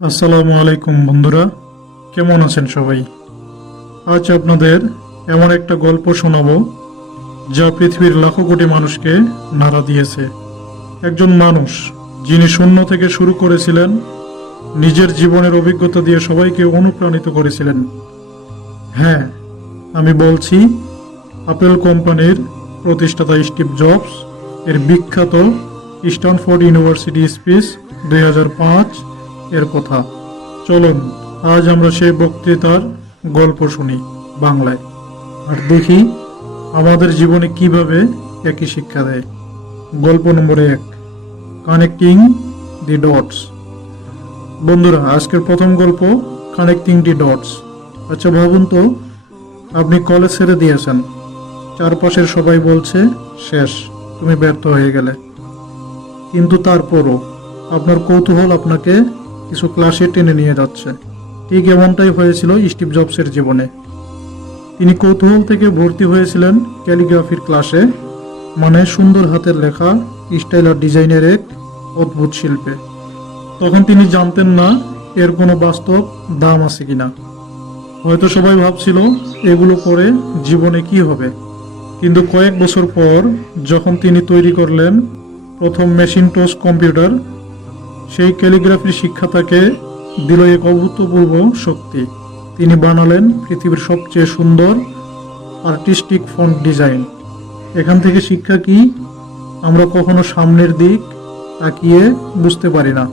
আসসালামু আলাইকুম বন্ধুরা, কেমন আছেন সবাই? আজ আপনাদের এমন একটা গল্প শোনাবো যা পৃথিবীর লাখো কোটি মানুষকে নাড়া দিয়েছে। একজন মানুষ যিনি শূন্য থেকে শুরু করেছিলেন, নিজের জীবনের অভিজ্ঞতা দিয়ে সবাইকে অনুপ্রাণিত করেছিলেন। হ্যাঁ, আমি বলছি আপেল কোম্পানির প্রতিষ্ঠাতা স্টিভ জবস এর বিখ্যাত স্ট্যানফোর্ড ইউনিভার্সিটি স্পিচ 2005 এর কথা। চলুন আজ আমরা সেই বক্তৃতার গল্প শুনি বাংলায়, আর দেখি আমাদের জীবনে কিভাবে একই শিক্ষা দেয়। গল্প নম্বর 1, কানেক্টিং দি ডটস। বন্ধুরা, আজকের প্রথম গল্প কানেক্টিং দি ডটস। আচ্ছা ভাবুন তো, আপনি কলেজ ছেড়ে দিয়েছেন, চারপাশের সবাই বলছে শেষ, তুমি ব্যর্থ হয়ে গেলে, কিন্তু তারপরও আপনার কৌতূহল আপনাকে কিছু ক্লাসে টেনে নিয়ে যাচ্ছে। ঠিক এমনটাই হয়েছিল স্টিভ জবসের জীবনে। তিনি কৌতূহল থেকে ভর্তি হয়েছিলেন ক্যালিগ্রাফির ক্লাসে, মানে সুন্দর হাতের লেখা, স্টাইল আর ডিজাইনের এক অদ্ভুত শিল্পে। তখন তিনি জানতেন না এর কোনো বাস্তব দাম আছে কিনা। হয়তো সবাই ভাবছিল এগুলো করে জীবনে কি হবে, কিন্তু কয়েক বছর পর যখন তিনি তৈরি করলেন প্রথম মেশিনটস কম্পিউটার, সেই ক্যালিগ্রাফির শিক্ষা তাকে দিল এক অভূতপূর্ব শক্তি। তিনি বানালেন পৃথিবীর সবচেয়ে সুন্দর আর্টিস্টিক ফন্ট ডিজাইন। এখান থেকে শিক্ষা কি? আমরা কখনো সামনের দিক তাকিয়ে বুঝতে পারি না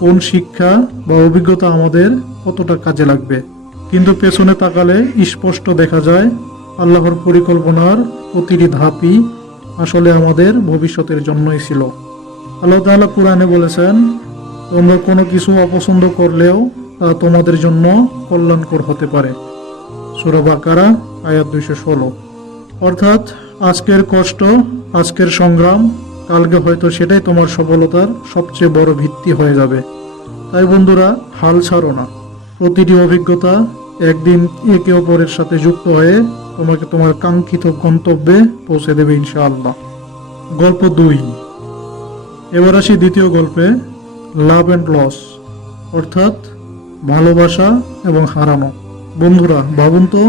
কোন শিক্ষা বা অভিজ্ঞতা আমাদের কতটা কাজে লাগবে, কিন্তু পেছনে তাকালে স্পষ্ট দেখা যায় আল্লাহর পরিকল্পনার প্রতিটি ধাপই আসলে আমাদের ভবিষ্যতের জন্যই ছিল। আল্লাহ তাআলা কুরআনে বলেছেন, তোমরা কোনো কিছু অপছন্দ করলেও তা তোমাদের জন্য কল্যাণকর হতে পারে। সূরা বাকারা আয়াত 216। অর্থাৎ আজকের কষ্ট, আজকের সংগ্রাম, কালকে হয়তো সেটাই তোমার সফলতার সবচেয়ে বড় ভিত্তি হয়ে যাবে। তাই বন্ধুরা, হাল ছাড়ো না। প্রতিটি অভিজ্ঞতা একদিন একে অপরের সাথে যুক্ত হয়ে তোমাকে তোমার কাঙ্ক্ষিত গন্তব্যে পৌঁছে দেবে ইনশাআল্লাহ। গল্প 2। এবার আসি দ্বিতীয় গল্পে, লাভ অ্যান্ড লস, অর্থাৎ ভালোবাসা এবং হারানো। বন্ধুরা ভাবুন তো,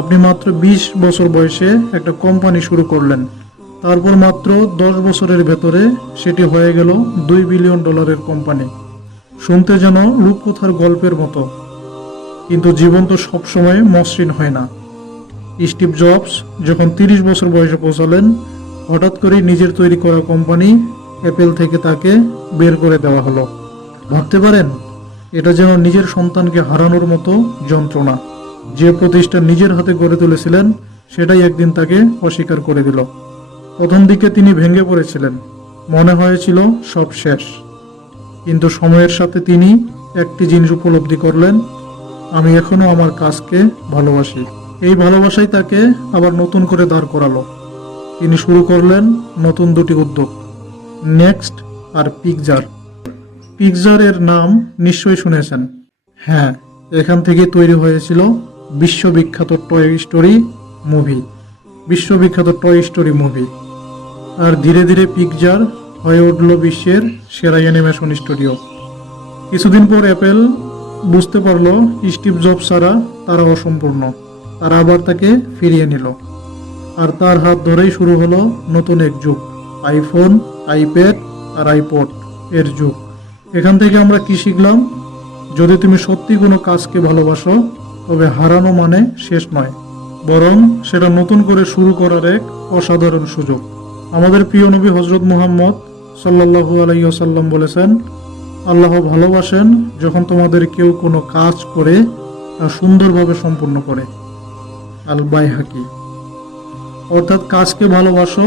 আপনি মাত্র 20 বছর বয়সে একটা কোম্পানি শুরু করলেন, তারপর মাত্র 10 বছরের ভেতরে সেটি হয়ে গেল $2 বিলিয়ন কোম্পানি। শুনতে যেন রূপকথার গল্পের মতো, কিন্তু জীবন তো সবসময় মসৃণ হয় না। স্টিভ জবস যখন 30 বছর বয়সে পৌঁছালেন, হঠাৎ করেই নিজের তৈরি করা কোম্পানি অ্যাপেল থেকে তাকে বের করে দেওয়া হলো। ভাবতে পারেন, এটা যেন নিজের সন্তানকে হারানোর মতো যন্ত্রণা। যে প্রতিষ্ঠান নিজের হাতে গড়ে তুলেছিলেন সেটাই একদিন তাকে অস্বীকার করে দিল। প্রথম দিকে তিনি ভেঙে পড়েছিলেন, মনে হয়েছিল সব শেষ, কিন্তু সময়ের সাথে তিনি একটি জিনিস উপলব্ধি করলেন, আমি এখনো আমার কাজকে ভালোবাসি। এই ভালোবাসাই তাকে আবার নতুন করে দাঁড় করালো। তিনি শুরু করলেন নতুন দুটি উদ্যোগ, নেক্সট আর পিকজার। পিকজার এর নাম নিশ্চয়ই শুনেছেন। হ্যাঁ, এখান থেকে তৈরি হয়েছিল বিশ্ববিখ্যাত টয় স্টোরি মুভি। আর ধীরে ধীরে পিকজার হয়ে উঠল বিশ্বের সেরা অ্যানিমেশন স্টুডিও। কিছুদিন পর অ্যাপেল বুঝতে পারলো স্টিভ জবস ছাড়া তারা অসম্পূর্ণ। তারা আবার তাকে ফিরিয়ে নিল, আর তার হাত ধরেই শুরু হলো নতুন এক যুগ, আইফোন, আইপ্যাড আর আইপড এর যুগ। এখান থেকে আমরা কি শিখলাম? যদি তুমি সত্যি কোনো কাজকে ভালোবাসো, তবে হারানো মানে শেষ নয়, বরং সেটা নতুন করে শুরু করার এক অসাধারণ সুযোগ। আমাদের প্রিয় নবী হযরত মুহাম্মদ সাল্লাল্লাহু আলাইহি ওয়াসাল্লাম বলেছেন, আল্লাহ ভালোবাসেন যখন তোমাদের কেউ কোনো কাজ করে তা সুন্দরভাবে সম্পূর্ণ করে। আল বাইহাকি। অর্থাৎ কাজকে ভালোবাসো,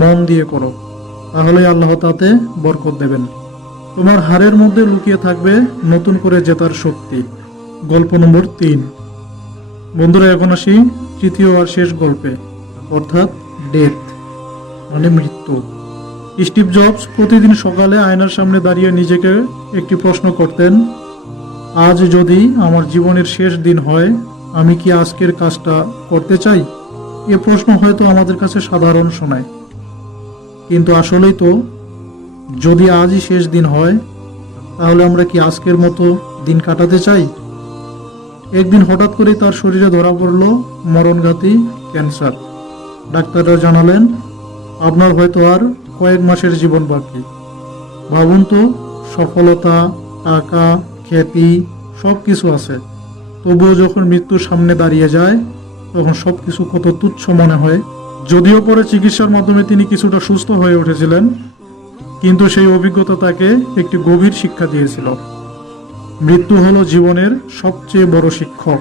মন দিয়ে করো, তাহলে আল্লাহ তাতে বরকত দেবেন। তোমার হারের মধ্যে লুকিয়ে থাকবে নতুন করে জেতার শক্তি। গল্প নম্বর 3। বন্ধুরা, এখন আসি তৃতীয় আর শেষ গল্পে, অর্থাৎ ডেথ মানে মৃত্যু। স্টিভ জবস প্রতিদিন সকালে আয়নার সামনে দাঁড়িয়ে নিজেকে একটি প্রশ্ন করতেন, আজ যদি আমার জীবনের শেষ দিন হয়, আমি কি আজকের কাজটা করতে চাই? এ প্রশ্ন হয়তো আমাদের কাছে সাধারণ শোনায়, কিন্তু আসলেই তো, যদি আজই শেষ দিন হয় তাহলে আমরা কি আজকের মতো দিন কাটাতে চাই? একদিন হঠাৎ করে তার শরীরে ধরা পড়ল মরণঘাতী ক্যান্সার। ডাক্তাররা জানালেন, আপনার হয়তো আর কয়েক মাসের জীবন বাকি। ভাবুন তো, সফলতা, টাকা, খ্যাতি সব কিছু আছে, তবুও যখন মৃত্যুর সামনে দাঁড়িয়ে যায় তখন সব কিছু কত তুচ্ছ মনে হয়। যদিও পরে চিকিৎসার মাধ্যমে তিনি কিছুটা সুস্থ হয়ে উঠেছিলেন, কিন্তু সেই অভিজ্ঞতা তাকে একটি গভীর শিক্ষা দিয়েছিল। মৃত্যু হলো জীবনের সবচেয়ে বড় শিক্ষক,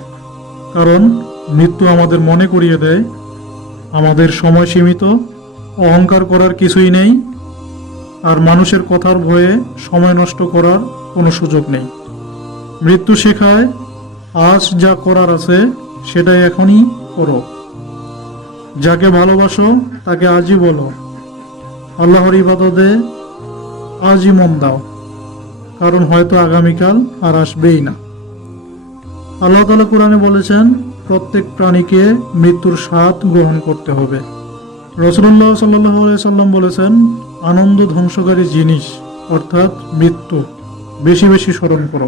কারণ মৃত্যু আমাদের মনে করিয়ে দেয় আমাদের সময় সীমিত, অহংকার করার কিছুই নেই, আর মানুষের কথার ভয়ে সময় নষ্ট করার কোনো সুযোগ নেই। মৃত্যু শেখায় আজ যা করার আছে সেটাই এখনই করো। যাকে ভালোবাসো তাকে আজই বলো, আল্লাহর ইবাদতে আজই মন দাও, কারণ হয়তো আগামীকাল আর আসবেই না। আল্লাহ তাআলা কোরআনে বলেছেন, প্রত্যেক প্রাণীকে মৃত্যুর স্বাদ গ্রহণ করতে হবে। রাসূলুল্লাহ সাল্লাল্লাহু আলাইহি সাল্লাম বলেছেন, আনন্দ ধ্বংসকারী জিনিস অর্থাৎ মৃত্যু বেশি বেশি স্মরণ করো।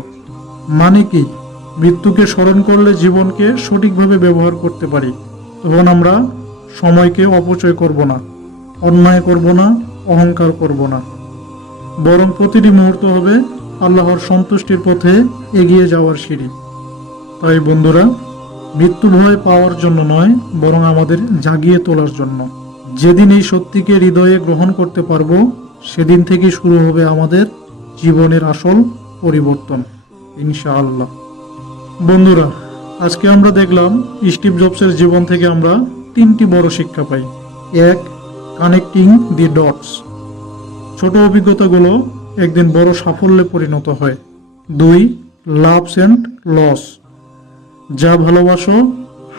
মানে কি? মৃত্যুকে স্মরণ করলে জীবনকে সঠিকভাবে ব্যবহার করতে পারি। তখন আমরা সময়কে অপচয় করব না, অন্যায় করব না, অহংকার করব না, বরং প্রতিটি মুহূর্ত হবে আল্লাহর সন্তুষ্টির পথে এগিয়ে যাওয়ার সিঁড়ি। তাই বন্ধুরা, মৃত্যু ভয় পাওয়ার জন্য নয়, বরং আমাদের জাগিয়ে তোলার জন্য। যেদিন এই সত্যিকে হৃদয়ে গ্রহণ করতে পারবো, সেদিন থেকেই শুরু হবে আমাদের জীবনের আসল পরিবর্তন, ইনশাআল্লাহ। বন্ধুরা, আজকে আমরা দেখলাম স্টিভ জবসের জীবন থেকে আমরা 3টি বড় শিক্ষা পাই। 1. কানেক্টিং দি ডটস, ছোট অভিজ্ঞতাগুলো একদিন বড় সাফল্যে পরিণত হয়। 2. লাভস অ্যান্ড লস, যা ভালোবাসো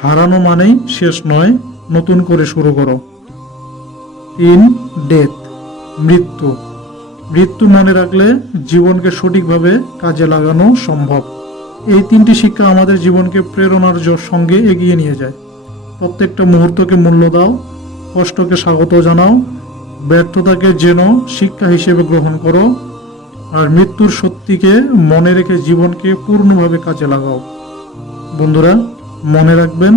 হারানো মানেই শেষ নয়, নতুন করে শুরু করো। 3. ডেথ, মৃত্যু, মৃত্যু মনে রাখলে জীবনকে সঠিকভাবে কাজে লাগানো সম্ভব। এই 3টি শিক্ষা আমাদের জীবনকে প্রেরণার সঙ্গে এগিয়ে নিয়ে যায়। প্রত্যেকটা মুহূর্তকে মূল্য দাও, কষ্টকে স্বাগত জানাও, ব্যর্থতাকে যেন শিক্ষা হিসেবে গ্রহণ করো, আর মৃত্যুর সত্যিকে মনে রেখে জীবনকে পূর্ণভাবে কাজে লাগাও। বন্ধুরা, মনে রাখবেন,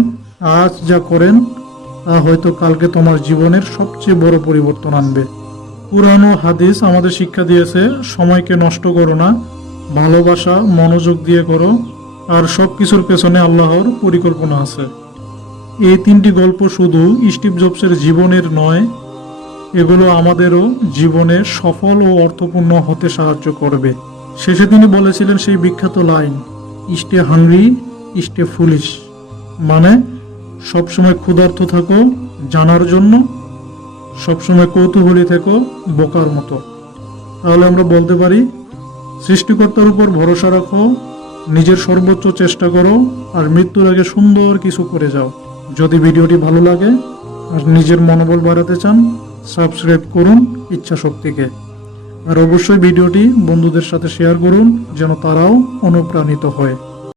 আজ যা করেন তা হয়তো কালকে তোমার জীবনের সবচেয়ে বড় পরিবর্তন আনবে। কুরআন ও হাদিস আমাদের শিক্ষা দিয়েছে, সময়কে নষ্ট করো না, ভালোবাসা মনোযোগ দিয়ে করো, আর সব কিছুর পেছনে আল্লাহর পরিকল্পনা আছে। এই 3টি গল্প শুধু স্টিভ জবসের জীবনের নয়, এগুলো আমাদেরও জীবনে সফল ও অর্থপূর্ণ হতে সাহায্য করবে। শেষে তিনি বলেছিলেন সেই বিখ্যাত line, stay hungry, stay foolish, মানে সবসময় ক্ষুধার্ত থাকো জানার জন্য, সবসময় কৌতূহলী থেকো বোকার মতো। তাহলে আমরা বলতে পারি, সৃষ্টিকর্তার উপর ভরসা রাখো, নিজের সর্বোচ্চ চেষ্টা করো, আর মৃত্যুর আগে সুন্দর কিছু করে যাও। যদি ভিডিওটি ভালো লাগে আর নিজের মনোবল বাড়াতে চান, সাবস্ক্রাইব করুন ইচ্ছা শক্তিকে, আর অবশ্যই ভিডিওটি বন্ধুদের সাথে শেয়ার করুন যেন তারাও অনুপ্রাণিত হয়।